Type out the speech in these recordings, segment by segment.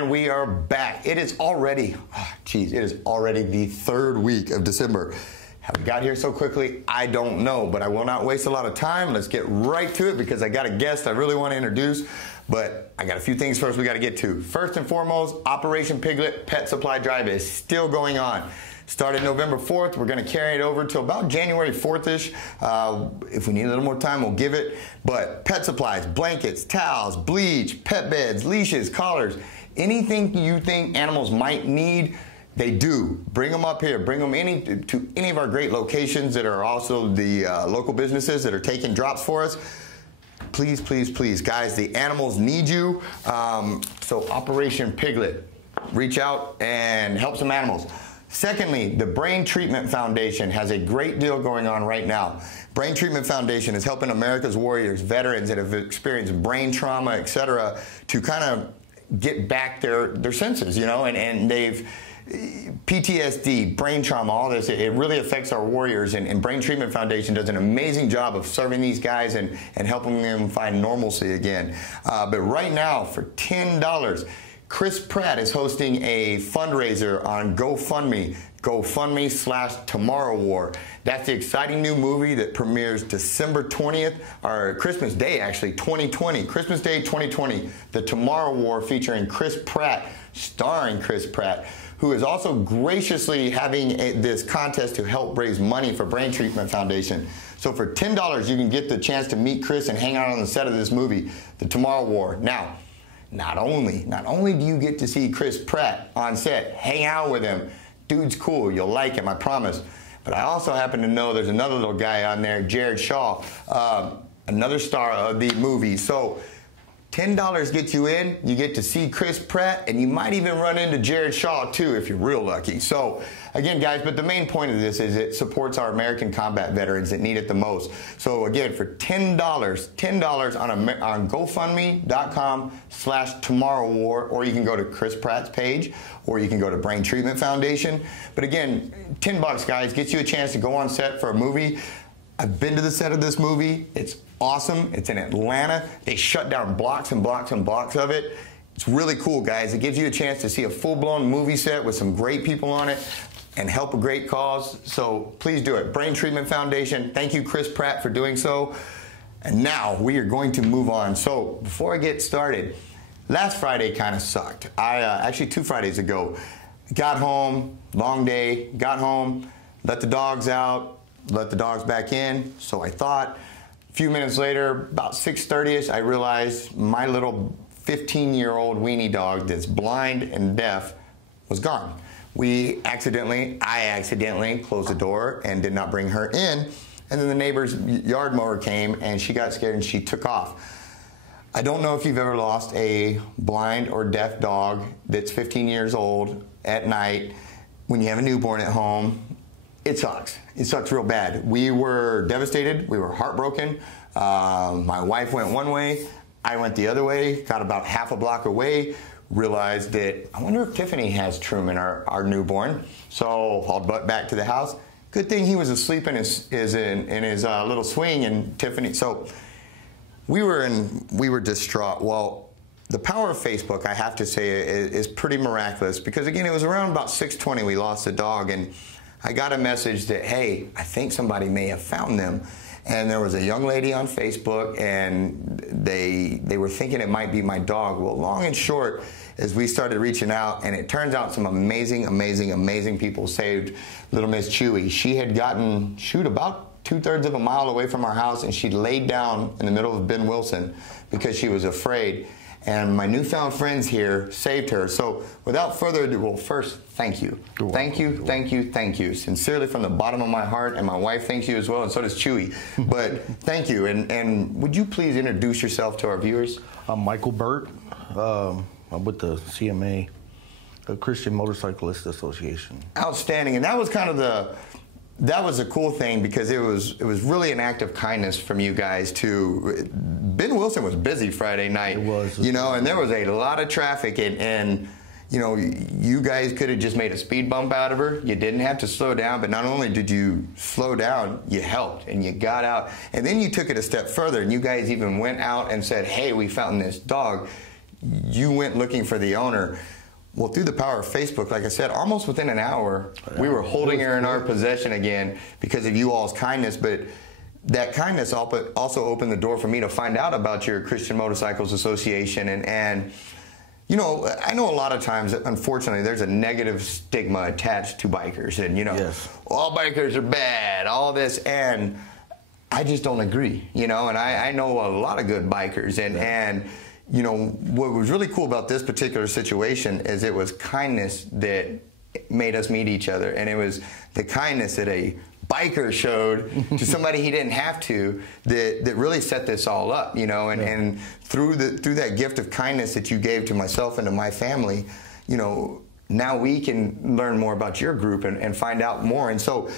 And we are back. It is already, it is already the 3rd week of December. How we got here so quickly, I don't know, but I will not waste a lot of time. Let's get right to it because I got a guest I really want to introduce, but I got a few things first we got to get to. First and foremost, Operation Piglet Pet Supply Drive is still going on. Started November 4th. We're going to carry it over till about January 4th-ish. If we need a little more time, we'll give it. But pet supplies, blankets, towels, bleach, pet beds, leashes, collars, anything you think animals might need, they do. Bring them up here. Bring them to any of our great locations that are also the local businesses that are taking drops for us. Please, please, please, guys, the animals need you. So Operation Piglet, reach out and help some animals. Secondly, the Brain Treatment Foundation has a great deal going on right now. Brain Treatment Foundation is helping America's warriors, veterans that have experienced brain trauma, etc., to kind of get back their senses, you know, and they've PTSD, brain trauma, all this, it really affects our warriors, and Brain Treatment Foundation does an amazing job of serving these guys and helping them find normalcy again. But right now, for $10, Chris Pratt is hosting a fundraiser on GoFundMe, GoFundMe/Tomorrow War. That's the exciting new movie that premieres December 20th, or Christmas Day actually, 2020, Christmas Day 2020, The Tomorrow War, featuring Chris Pratt, starring Chris Pratt, who is also graciously having this contest to help raise money for Brain Treatment Foundation. So for $10, you can get the chance to meet Chris and hang out on the set of this movie, The Tomorrow War. Now, not only do you get to see Chris Pratt on set, hang out with him, dude's cool, you'll like him, I promise. But I also happen to know there's another little guy on there, Jared Shaw, another star of the movie. So $10 gets you in, you get to see Chris Pratt, and you might even run into Jared Shaw too if you're real lucky. So again, guys, but the main point of this is it supports our American combat veterans that need it the most. So again, for $10 on GoFundMe.com/Tomorrow War, or you can go to Chris Pratt's page, or you can go to Brain Treatment Foundation. But again, $10, guys, gets you a chance to go on set for a movie. I've been to the set of this movie. It's awesome. It's in Atlanta. They shut down blocks and blocks and blocks of it. It's really cool, guys. It gives you a chance to see a full-blown movie set with some great people on it and help a great cause. So please do it. Brain Treatment Foundation, thank you, Chris Pratt, for doing so. And now we are going to move on. So before I get started, last Friday kind of sucked. Actually 2 Fridays ago, got home, long day, got home, let the dogs out, let the dogs back in. So I thought, a few minutes later, about 6:30ish, I realized my little 15-year-old weenie dog that's blind and deaf was gone. I accidentally closed the door and did not bring her in. And then the neighbor's yard mower came and she got scared and she took off. I don't know if you've ever lost a blind or deaf dog that's 15 years old at night when you have a newborn at home. It sucks. It sucks real bad. We were devastated. We were heartbroken. My wife went one way. I went the other way, got about half a block away, realized that I wonder if Tiffany has Truman, our newborn. So hauled butt back to the house. Good thing he was asleep in his little swing, and Tiffany. So we were distraught. Well, the power of Facebook, I have to say, is pretty miraculous, because again, it was around about 6:20 we lost the dog, and I got a message that, hey, I think somebody may have found them. And there was a young lady on Facebook, and they were thinking it might be my dog. Well, long and short, as we started reaching out, and it turns out some amazing, amazing, amazing people saved little Miss Chewy. She had gotten, about 2/3 of a mile away from our house, and she laid down in the middle of Ben Wilson because she was afraid. And my newfound friends here saved her. So without further ado, well, first, thank you. Thank you, thank you, thank you. Sincerely from the bottom of my heart, and my wife thanks you as well, and so does Chewy. But thank you, and would you please introduce yourself to our viewers? I'm Micheal Burt. I'm with the CMA, the Christian Motorcyclist Association. Outstanding, and that was kind of that was a cool thing, because it was really an act of kindness from you guys to. Ben Wilson was busy Friday night. It was. You know, and there was a lot of traffic, and you know, you guys could have just made a speed bump out of her. You didn't have to slow down, but not only did you slow down, you helped and you got out, and then you took it a step further, and you guys even went out and said, hey, we found this dog. you went looking for the owner. Well, through the power of Facebook, like I said, almost within an hour, we were holding her in our possession again because of you all's kindness. But that kindness also opened the door for me to find out about your Christian Motorcycles Association. And you know, I know a lot of times, unfortunately, there's a negative stigma attached to bikers. And, you know, yes, all bikers are bad, all this. And I just don't agree, you know. And I know a lot of good bikers. And you know, what was really cool about this particular situation is it was kindness that made us meet each other. And it was the kindness that a biker showed to somebody he didn't have to that really set this all up, you know. And through that gift of kindness that you gave to myself and to my family, you know, now we can learn more about your group and find out more. And so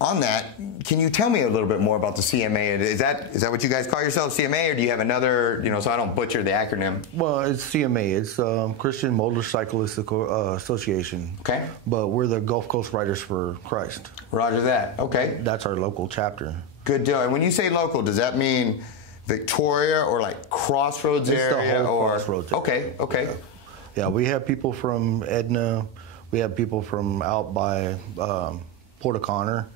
on that, can you tell me a little bit more about the CMA? Is that what you guys call yourselves, CMA, or do you have another, you know, so I don't butcher the acronym? Well, it's CMA. It's Christian Motorcyclist Association. Okay. But we're the Gulf Coast Riders for Christ. Roger that. Okay. That's our local chapter. Good deal. And when you say local, does that mean Victoria or like Crossroads area? It's the whole or Crossroads area. Okay. Okay. Yeah, we have people from Edna. We have people from out by Port O'Connor.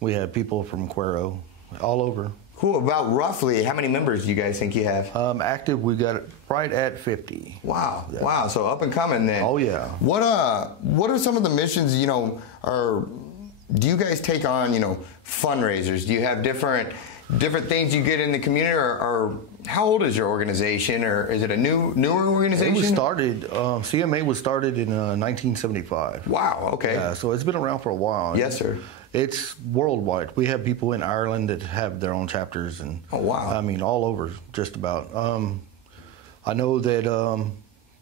We have people from Cuero, all over. Cool. About roughly, how many members do you guys think you have? Active, we got it right at 50. Wow. Yeah. Wow. So up and coming then. Oh, yeah. What are some of the missions, you know, do you guys take on, you know, fundraisers? Do you have different things you get in the community, or how old is your organization, or is it a newer organization? It was started, CMA was started in 1975. Wow. Okay. Yeah, so it's been around for a while. Yes, sir. It's worldwide. We have people in Ireland that have their own chapters, and oh wow, I mean all over, just about. I know that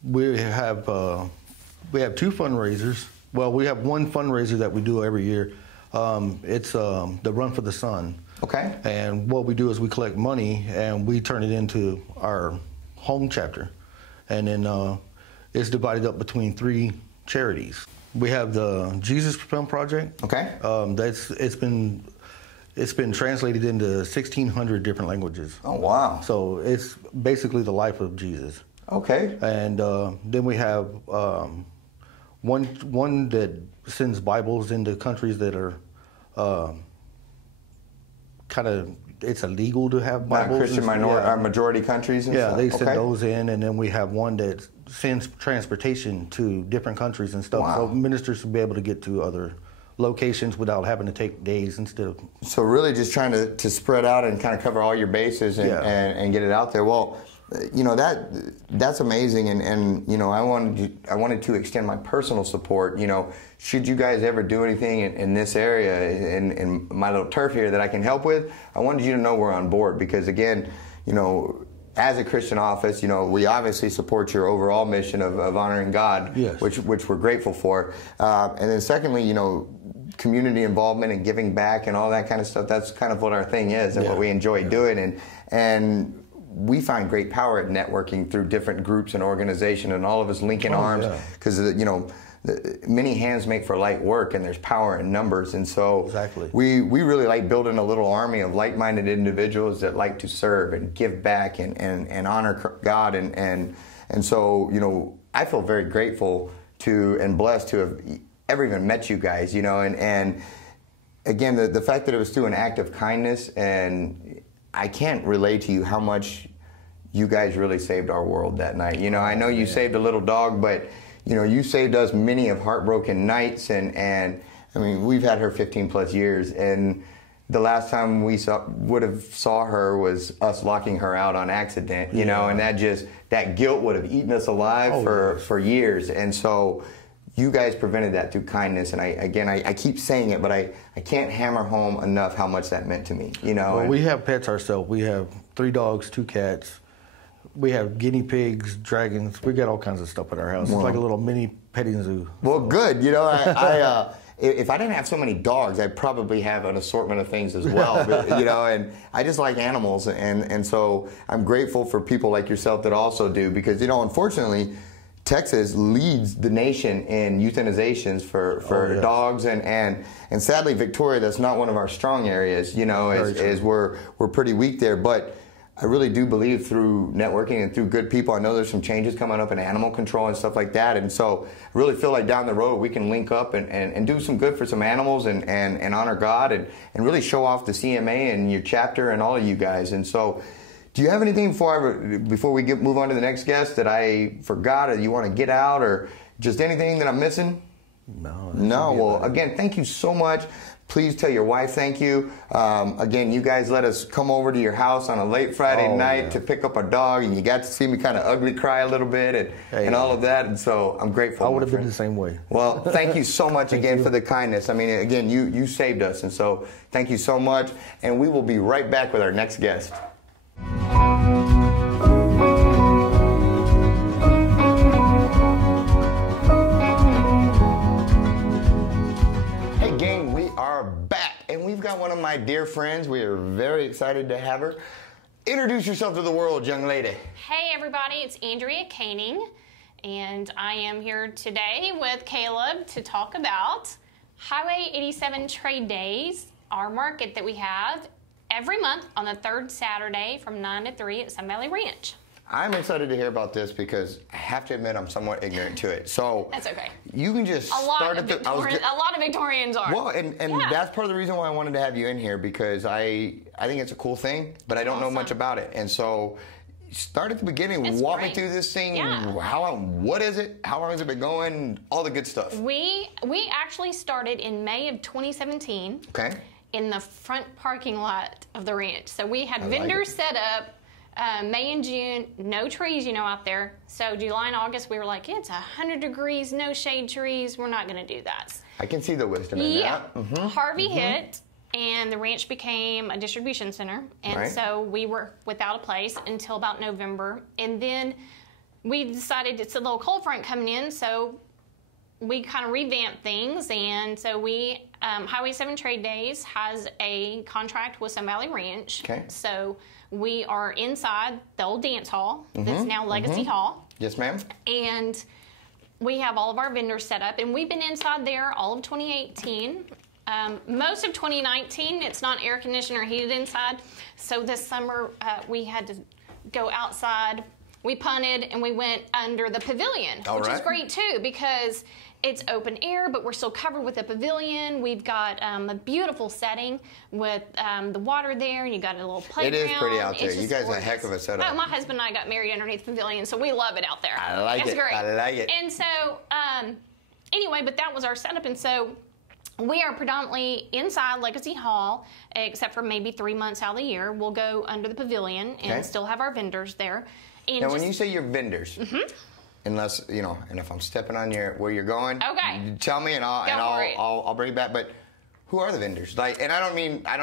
we have two fundraisers. Well, we have one fundraiser that we do every year. It's the Run for the Sun. Okay. And what we do is we collect money and we turn it into our home chapter, and then it's divided up between 3 charities. We have the Jesus Film Project. Okay. It's been translated into 1,600 different languages. Oh wow! So it's basically the life of Jesus. Okay. And then we have one that sends Bibles into countries that are kind of, it's illegal to have Bibles. Christian majority countries. And stuff. They send those in, and then we have one that sends transportation to different countries and stuff. Wow. So ministers will be able to get to other locations without having to take days instead of. So really just trying to spread out and kind of cover all your bases and get it out there. Well, you know, that's amazing, and you know, I wanted to extend my personal support. You know, should you guys ever do anything in this area, in my little turf here that I can help with, I wanted you to know we're on board, because again, you know, as a Christian office, you know, we obviously support your overall mission of honoring God, yes, which we're grateful for, and then secondly, you know, community involvement and giving back and all that kind of stuff. That's kind of what our thing is and what we enjoy doing, and we find great power at networking through different groups and organizations, and all of us linking arms, because you know, many hands make for light work, and there's power in numbers. And so we really like building a little army of like-minded individuals that like to serve and give back and honor God, and so, you know, I feel very grateful to and blessed to have ever even met you guys, you know, and again, the fact that it was through an act of kindness, and I can't relate to you how much you guys really saved our world that night. You know, I know you saved a little dog, but you know, you saved us many of heartbroken nights, and I mean, we've had her 15 plus years, and the last time we would have saw her was us locking her out on accident, you know, and that guilt would have eaten us alive for years. And so you guys prevented that through kindness, and I keep saying it, but I can't hammer home enough how much that meant to me, you know. Well, we have pets ourselves. We have 3 dogs, 2 cats. We have guinea pigs, dragons. We got all kinds of stuff at our house. It's like a little mini petting zoo. Well, good. You know, if I didn't have so many dogs, I'd probably have an assortment of things as well. But, you know, and I just like animals, and so I'm grateful for people like yourself that also do, because, you know, unfortunately, Texas leads the nation in euthanizations for dogs, and sadly, Victoria, that's not one of our strong areas. You know, as we're pretty weak there. But I really do believe through networking and through good people. I know there's some changes coming up in animal control and stuff like that. And so I really feel like down the road we can link up and do some good for some animals and honor God and really show off the CMA and your chapter and all of you guys. And so do you have anything before we move on to the next guest that I forgot or you want to get out or just anything that I'm missing? No. Well, again, thank you so much. Please tell your wife thank you. Again, you guys let us come over to your house on a late Friday night to pick up a dog, and you got to see me kind of ugly cry a little bit and all of that. And so I'm grateful. I would have been the same way. Well, thank you so much again for the kindness. I mean, again, you saved us. And so thank you so much. And we will be right back with our next guest. And we've got one of my dear friends. We are very excited to have her. Introduce yourself to the world, young lady. Hey everybody, it's Andrea Koenig, and I am here today with Caleb to talk about Highway 87 Trade Days, our market that we have every month on the third Saturday from 9 to 3 at Sun Valley Ranch. I'm excited to hear about this because I have to admit I'm somewhat ignorant to it. So that's okay. You can just start at the. A lot of Victorians are. Well, and that's part of the reason why I wanted to have you in here because I think it's a cool thing, but I don't know much about it. And so start at the beginning. Walk me through this thing. Yeah. What is it? How long has it been going? All the good stuff. We actually started in May of 2017. Okay. In the front parking lot of the ranch. So we had vendors set up. May and June, no trees, out there. So July and August, we were like, it's 100 degrees, no shade trees. We're not going to do that. I can see the wisdom in that. Mm-hmm. Harvey hit, and the ranch became a distribution center. And so we were without a place until about November. And then we decided it's a little cold front coming in, so we kind of revamped things. And so Highway 7 Trade Days has a contract with Sun Valley Ranch. Okay. So we are inside the old dance hall that's now Legacy Hall. Yes, ma'am. And we have all of our vendors set up, and we've been inside there all of 2018. Most of 2019, it's not air conditioned or heated inside. So this summer, we had to go outside. We punted, and we went under the pavilion, which is great, too, because it's open air, but we're still covered with a pavilion. We've got a beautiful setting with the water there, and you got a little playground. It is pretty out there. You guys are a heck of a setup. Oh, my husband and I got married underneath the pavilion, so we love it out there. I like it. It's great. I like it. And so, anyway, but that was our setup, and so we are predominantly inside Legacy Hall, except for maybe 3 months out of the year. We'll go under the pavilion and still have our vendors there. And now, when you say your vendors, unless and if I'm stepping on where you're going, tell me and I'll bring it back. But who are the vendors? And I don't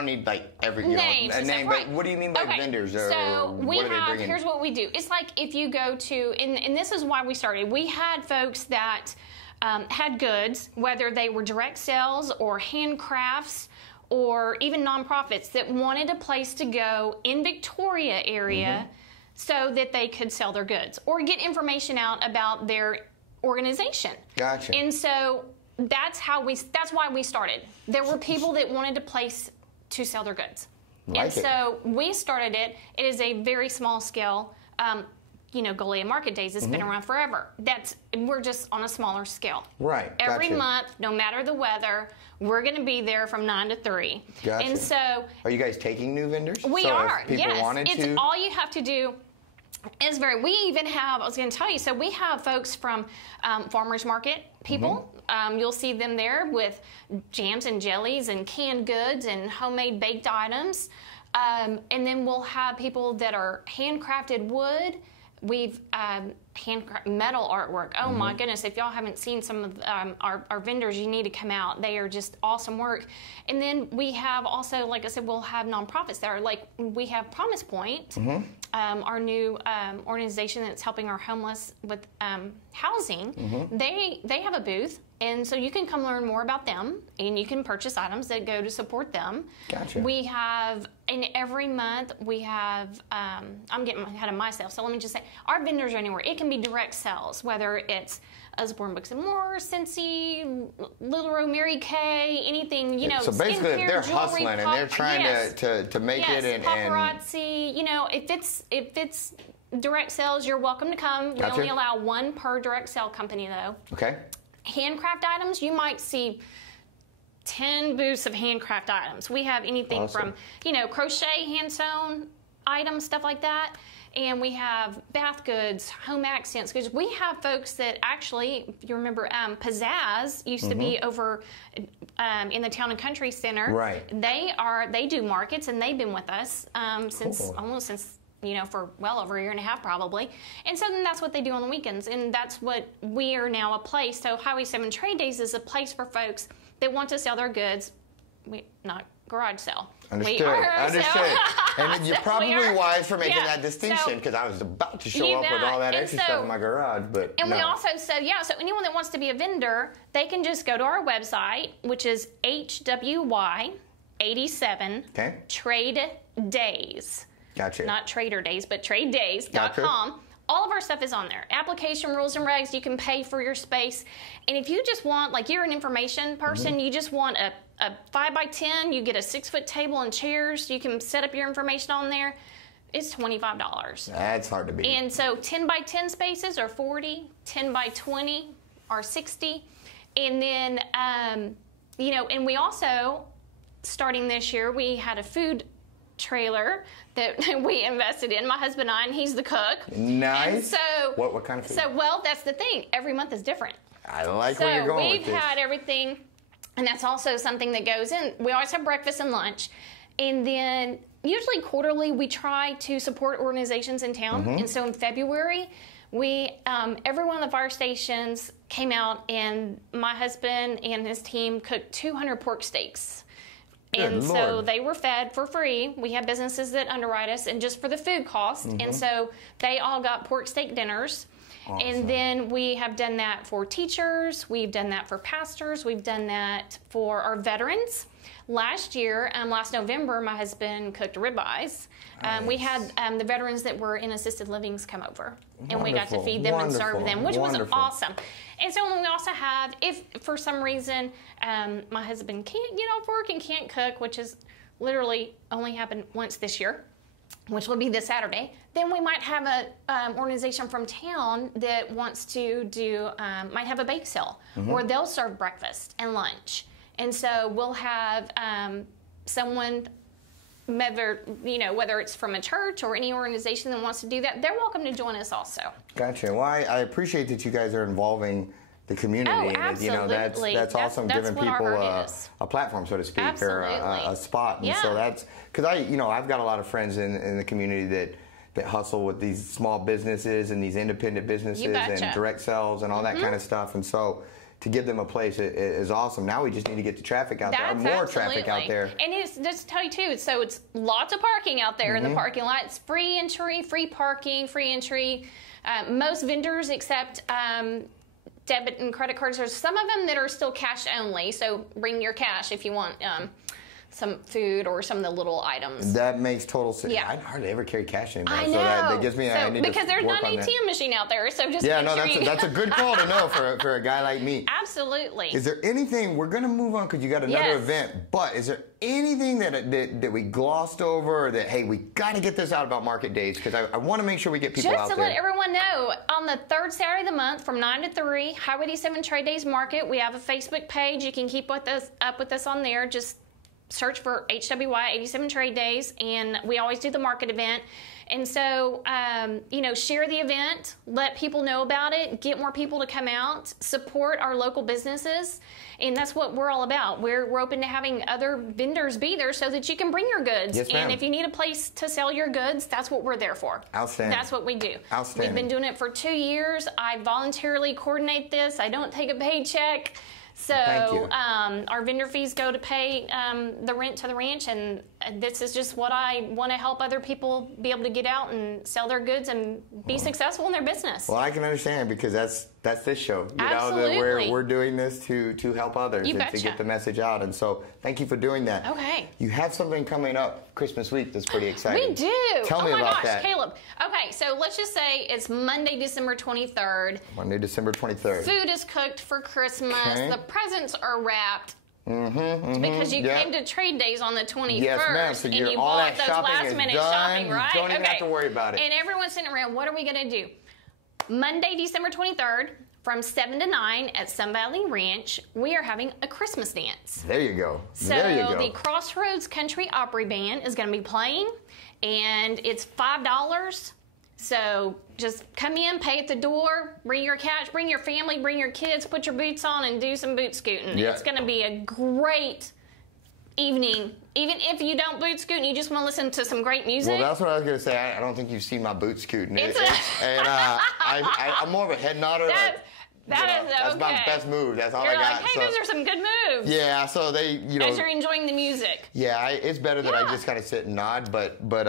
need every name, but what do you mean by vendors? So we have. Here's what we do. It's like if you go to, and this is why we started. We had folks that had goods, whether they were direct sales or handcrafts, or even nonprofits that wanted a place to go in Victoria area. So that they could sell their goods or get information out about their organization. Gotcha. And so that's why we started. There were people that wanted a place to sell their goods. So we started it. It is a very small scale. Goliad Market Days, it's been around forever. We're just on a smaller scale. Right. Every month, no matter the weather, we're going to be there from 9 to 3. Gotcha. And so, are you guys taking new vendors? We are. If people wanted to? All you have to do. We even have, I was going to tell you, so we have folks from farmers market people. You'll see them there with jams and jellies and canned goods and homemade baked items. And then we'll have people that are handcrafted wood. We've metal artwork. Oh my goodness, if y'all haven't seen some of our vendors, you need to come out. They are just awesome work. And then we have also, like I said, we'll have nonprofits that are we have Promise Point, our new organization that's helping our homeless with housing. They have a booth. And so you can come learn more about them, and you can purchase items that go to support them. Gotcha. We have, and every month we have, I'm getting ahead of myself, so let me just say, our vendors are anywhere. It can be direct sales, whether it's Usborne Books and More, Cincy, Little Row, Mary Kay, anything, you know. So basically, if they're hustling and they're trying to make it and paparazzi, you know, if it's direct sales, you're welcome to come. We only allow one per direct sale company, though. Okay. Handcraft items, you might see 10 booths of handcraft items. We have anything from, you know, crochet, hand-sewn items, stuff like that. And we have bath goods, home accents goods. We have folks that actually, if you remember, Pizzazz used to be over in the Town and Country Center. Right. They do markets, and they've been with us almost since, you know, for well over a year and a half probably. And so then that's what they do on the weekends. And that's what we are now a place. So Highway 7 Trade Days is a place for folks that want to sell their goods. Not garage sale. Understood. Understood. And you're probably wise for making that distinction, because I was about to show up with all that extra stuff in my garage, but we also said, so anyone that wants to be a vendor, they can just go to our website, which is HWY87 Trade Days. Gotcha. Not Trader Days, but tradedays.com. All of our stuff is on there. Application rules and regs. You can pay for your space. And if you just want, like you're an information person, you just want a 5x10, you get a 6-foot table and chairs, you can set up your information on there. It's $25. That's hard to beat. And so 10x10 spaces are $40, 10x20 are $60. And then, you know, and we also, starting this year, we had a food trailer that we invested in, my husband and I, and he's the cook. Nice. And so, what kind of food? So, well, that's the thing. Every month is different. I like where you're going with this. So we've had everything, and that's also something that goes in. We always have breakfast and lunch. And then usually quarterly, we try to support organizations in town. And so in February, we every one of the fire stations came out, and my husband and his team cooked 200 pork steaks. And so they were fed for free. We have businesses that underwrite us, and just for the food cost. And so they all got pork steak dinners. Awesome. And then we have done that for teachers. We've done that for pastors. We've done that for our veterans. Last year, last November, my husband cooked ribeyes. Nice. We had the veterans that were in assisted livings come over, and we got to feed them and serve them, which was awesome. And so we also have, if for some reason my husband can't get off work and can't cook, which has literally only happened once this year, which will be this Saturday, then we might have an organization from town that wants to do, might have a bake sale, or they'll serve breakfast and lunch. And so we'll have someone, whether it's from a church or any organization that wants to do that, they're welcome to join us also. Gotcha. Well, I appreciate that you guys are involving the community. Oh, absolutely. And, that's awesome, giving people a platform, so to speak, or a spot. And so that's, because I've got a lot of friends in the community that hustle with these small businesses and these independent businesses and direct sales and all that kind of stuff. And so to give them a place is awesome. Now we just need to get the traffic out there, more traffic out there. And it's, just to tell you too, so it's lots of parking out there in the parking lot. It's free entry, free parking, free entry. Most vendors accept debit and credit cards. There's some of them that are still cash only, so bring your cash if you want some food or some of the little items. That makes total sense. Yeah. I hardly ever carry cash anymore. I know. So that gives me because there's not an ATM machine out there, so just that's a good call to know for a guy like me. Absolutely. Is there anything, we're going to move on because you got another event, but is there anything that we glossed over, or that, hey, we got to get this out about market days, because I want to make sure we get people out there. Just to let everyone know, on the third Saturday of the month from 9 to 3, Highway 87 Trade Days Market, we have a Facebook page. You can keep up with us on there. Just search for HWY 87 Trade Days, and we always do the market event. And so, share the event, let people know about it, get more people to come out, support our local businesses, and that's what we're all about. We're open to having other vendors be there so that you can bring your goods. Yes, ma'am. And if you need a place to sell your goods, that's what we're there for. Outstanding. That's what we do. Outstanding. We've been doing it for 2 years. I voluntarily coordinate this. I don't take a paycheck. So our vendor fees go to pay the rent to the ranch, and this is just what I want to help other people be able to get out and sell their goods and be successful in their business. Well, I can understand, because That's this show. You Absolutely. know, that we're doing this to help others You and betcha. to get the message out. And so thank you for doing that. Okay. You have something coming up Christmas week that's pretty exciting. We do. Tell me oh my about gosh, that. Caleb. Okay, so let's just say it's Monday, December 23rd. Monday, December 23rd. Food is cooked for Christmas. Okay. The presents are wrapped. Because you came to trade days on the 21st, Yes, ma'am. So and you're, you all bought that those shopping last is minute done. shopping, right? You don't even have to worry about it. And everyone's sitting around, what are we going to do? Monday, December 23rd, from 7 to 9 at Sun Valley Ranch, we are having a Christmas dance. There you go. So there you go. the Crossroads Country Opry Band is going to be playing, and it's $5. So just come in, pay at the door, bring your cash, bring your family, bring your kids, put your boots on, and do some boot scooting. Yeah. It's going to be a great evening. Even if you don't boot scoot and you just want to listen to some great music. Well, that's what I was going to say. I don't think you've seen my boot scooting. And I'm more of a head nodder. That's my best move. That's all You're I got. like, hey, those are some good moves. Yeah, so they, As you're enjoying the music. Yeah, it's better that I just kind of sit and nod, but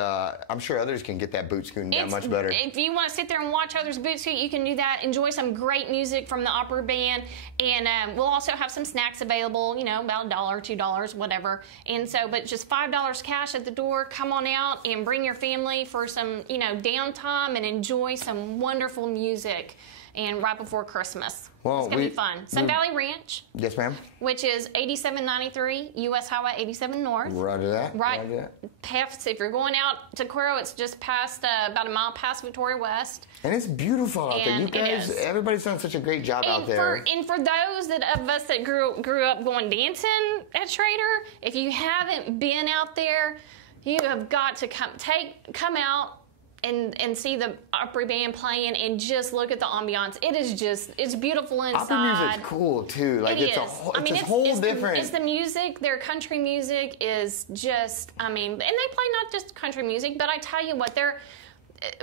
I'm sure others can get that boot scooting down much better. If you want to sit there and watch others boot scoot, you can do that. Enjoy some great music from the opera band, and we'll also have some snacks available. You know, about $1, $2, whatever. And so, but just $5 cash at the door. Come on out and bring your family for some, downtime and enjoy some wonderful music. And right before Christmas. Well, it's going to be fun. Sun Valley Ranch. Yes, ma'am. Which is 8793 U.S. Highway 87 North. Roger that. Right. Roger that. If you're going out to Cuero, it's just past, about a mile past Victoria West. And it's beautiful out there. You And guys, it is. everybody's done such a great job out there. And for those of us that grew up going dancing at Schrader, if you haven't been out there, you have got to come out and see the Opry Band playing and just look at the ambiance. It's beautiful inside. Opera music's cool too. Like It it's is. a whole different. It's the music. Their country music is just. And they play not just country music, but I tell you what,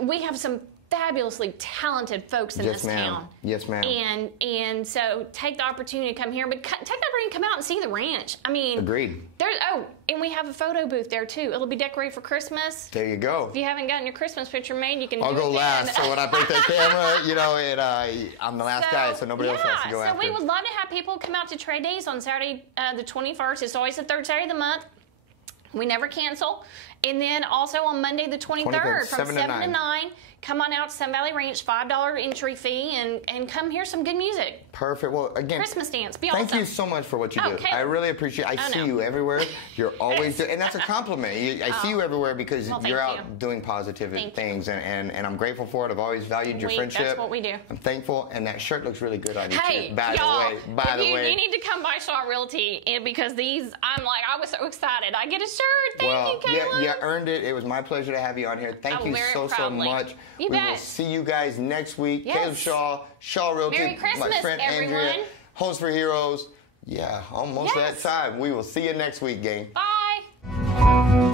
we have some fabulously talented folks in this town. Yes, ma'am. And so take the opportunity to come here, but take the opportunity to come out and see the ranch. Agreed. And we have a photo booth there too. It'll be decorated for Christmas. There you go. If you haven't gotten your Christmas picture made, you can. I'll do go it last. then. So when I break that camera, I'm the last guy, so nobody else has to go after. So we would love to have people come out to Trade Days on Saturday, the 21st. It's always the third Saturday of the month. We never cancel. And then also on Monday the 23rd from 7 to 9, come on out to Sun Valley Ranch, $5 entry fee, and come hear some good music. Perfect. Well, again, Christmas dance. Be thank awesome. you so much for what you do. Okay. I really appreciate it. I see you everywhere. You're always doing, and that's a compliment. I see you everywhere because you're out doing positive things, and I'm grateful for it. I've always valued your friendship. That's what we do. I'm thankful, and that shirt looks really good on you Hey, too. By y'all, the way. You need to come by Shaw Realty because I was so excited. I get a shirt. Thank you, Caleb. You earned it. It was my pleasure to have you on here. Thank you so much. You we bet. will see you guys next week. Yes. Caleb Shaw Realty. Merry Christmas, my friend everyone. Andrea, Host for Heroes. Yeah, almost that time. We will see you next week, gang. Bye.